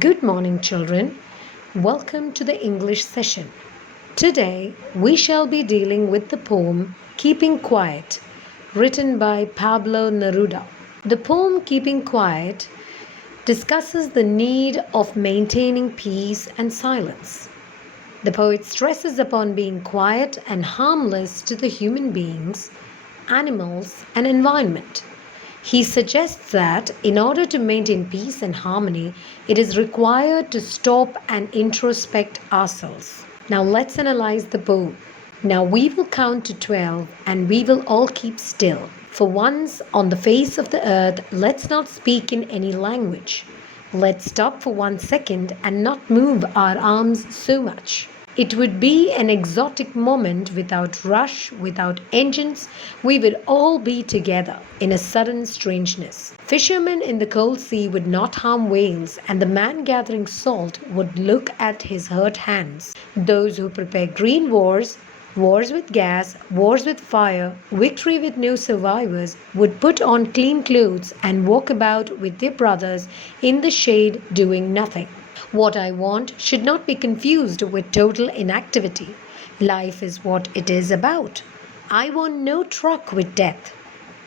Good morning, children. Welcome to the English session. Today, we shall be dealing with the poem Keeping Quiet, written by Pablo Neruda. The poem Keeping Quiet discusses the need of maintaining peace and silence. The poet stresses upon being quiet and harmless to the human beings, animals, and environment. He suggests that in order to maintain peace and harmony, it is required to stop and introspect ourselves. Now let's analyze the poem. Now we will count to 12 and we will all keep still. For once on the face of the earth, let's not speak in any language. Let's stop for 1 second and not move our arms so much. It would be an exotic moment without rush, without engines. We would all be together in a sudden strangeness. Fishermen in the cold sea would not harm whales, and the man gathering salt would look at his hurt hands. Those who prepare green wars, wars with gas, wars with fire, victory with no survivors, would put on clean clothes and walk about with their brothers in the shade doing nothing. What I want should not be confused with total inactivity. Life is what it is about. I want no truck with death.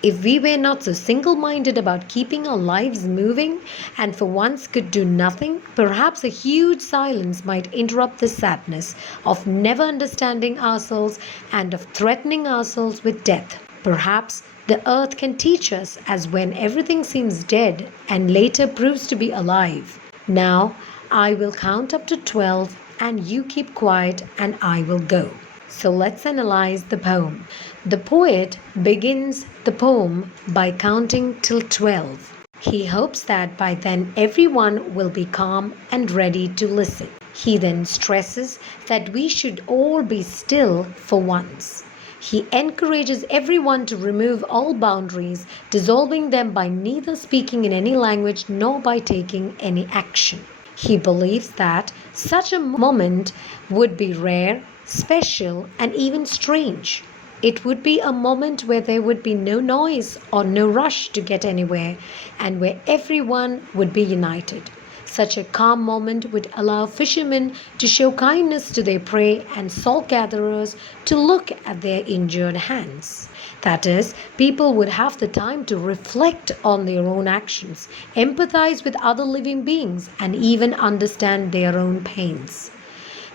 If we were not so single-minded about keeping our lives moving and for once could do nothing, perhaps a huge silence might interrupt the sadness of never understanding ourselves and of threatening ourselves with death. Perhaps the earth can teach us as when everything seems dead and later proves to be alive. Now, I will count up to 12 and you keep quiet and I will go. So let's analyze the poem. The poet begins the poem by counting till 12. He hopes that by then everyone will be calm and ready to listen. He then stresses that we should all be still for once. He encourages everyone to remove all boundaries, dissolving them by neither speaking in any language nor by taking any action. He believes that such a moment would be rare, special, and even strange. It would be a moment where there would be no noise or no rush to get anywhere, and where everyone would be united. Such a calm moment would allow fishermen to show kindness to their prey and salt gatherers to look at their injured hands. That is, people would have the time to reflect on their own actions, empathize with other living beings, and even understand their own pains.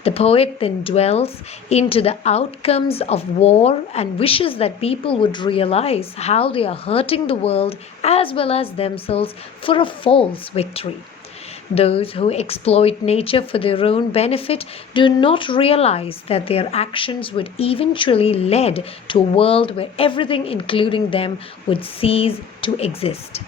The poet then dwells into the outcomes of war and wishes that people would realize how they are hurting the world as well as themselves for a false victory. Those who exploit nature for their own benefit do not realize that their actions would eventually lead to a world where everything, including them, would cease to exist.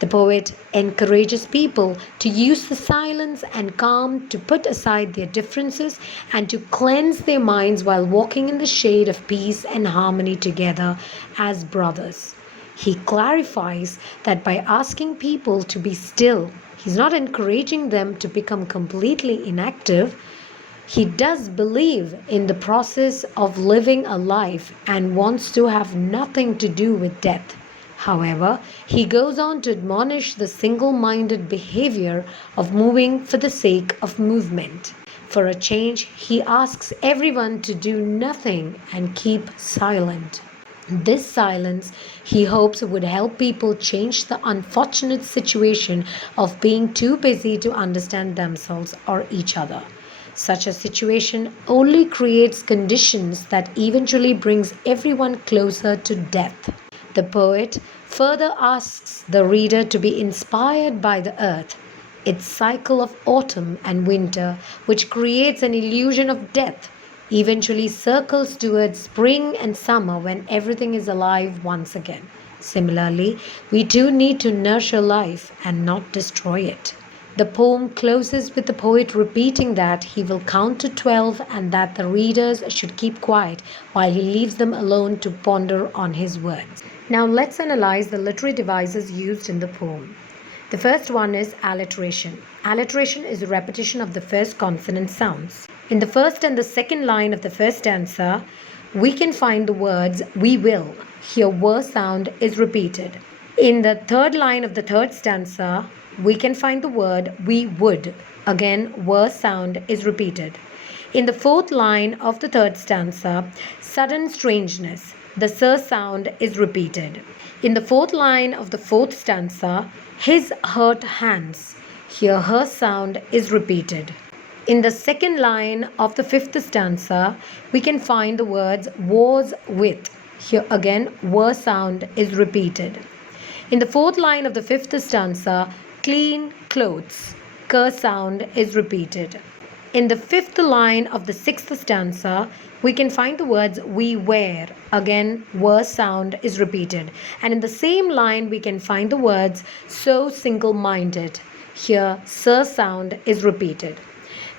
The poet encourages people to use the silence and calm to put aside their differences and to cleanse their minds while walking in the shade of peace and harmony together as brothers. He clarifies that by asking people to be still, he's not encouraging them to become completely inactive. He does believe in the process of living a life and wants to have nothing to do with death. However, he goes on to admonish the single-minded behavior of moving for the sake of movement. For a change, he asks everyone to do nothing and keep silent. This silence, he hopes, would help people change the unfortunate situation of being too busy to understand themselves or each other. Such a situation only creates conditions that eventually brings everyone closer to death. The poet further asks the reader to be inspired by the earth, its cycle of autumn and winter, which creates an illusion of death, eventually circles towards spring and summer when everything is alive once again. Similarly, we too need to nurture life and not destroy it. The poem closes with the poet repeating that he will count to 12 and that the readers should keep quiet while he leaves them alone to ponder on his words. Now let's analyze the literary devices used in the poem. The first one is alliteration. Alliteration is a repetition of the first consonant sounds. In the first and the second line of the first stanza, we can find the words we will. Here, were sound is repeated. In the third line of the third stanza, we can find the word we would. Again, were sound is repeated. In the fourth line of the third stanza, sudden strangeness, the sir sound is repeated. In the fourth line of the fourth stanza, his hurt hands, here her sound is repeated. In the second line of the fifth stanza, we can find the words was with. Here again, were sound is repeated. In the fourth line of the fifth stanza, clean clothes, ker sound is repeated. In the fifth line of the sixth stanza, we can find the words we wear. Again, were sound is repeated. And in the same line, we can find the words so single-minded. Here, sir sound is repeated.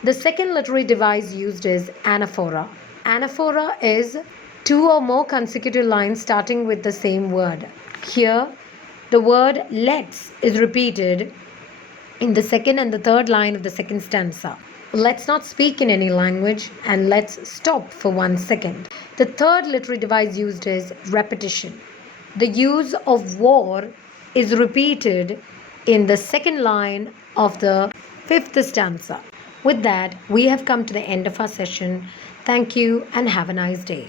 The second literary device used is anaphora. Anaphora is two or more consecutive lines starting with the same word. Here, the word let's is repeated in the second and the third line of the second stanza. Let's not speak in any language and let's stop for 1 second. The third literary device used is repetition. The use of war is repeated in the second line of the fifth stanza. With that, we have come to the end of our session. Thank you and have a nice day.